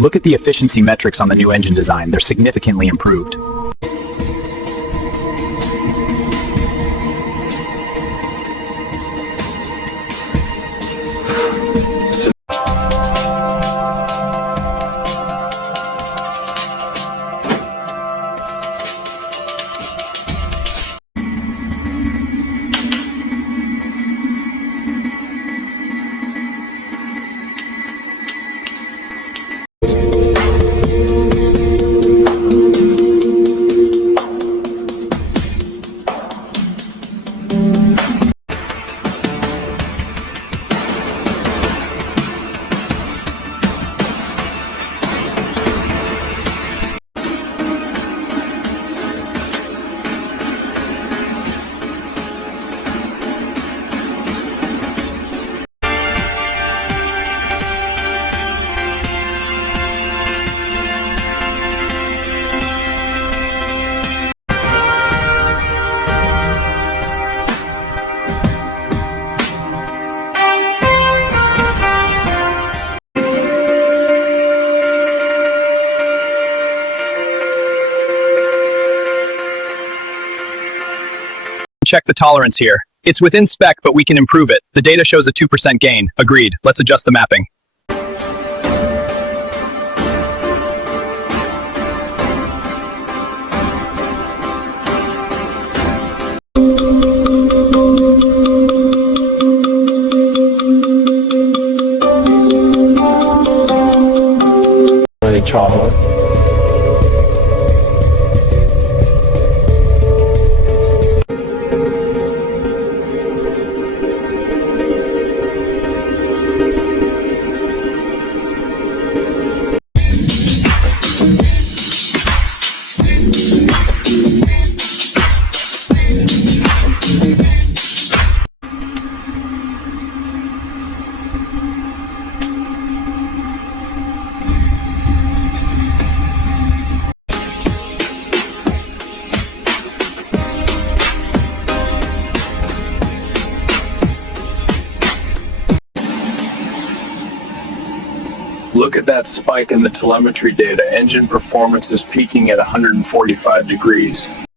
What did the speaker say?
Look at the efficiency metrics on the new engine design. They're significantly improved. Check the tolerance here. It's within spec, but we can improve it. The data shows a 2% gain. Agreed. Let's adjust the mapping. Chocolate. Look at that spike in the telemetry data. Engine performance is peaking at 145 degrees.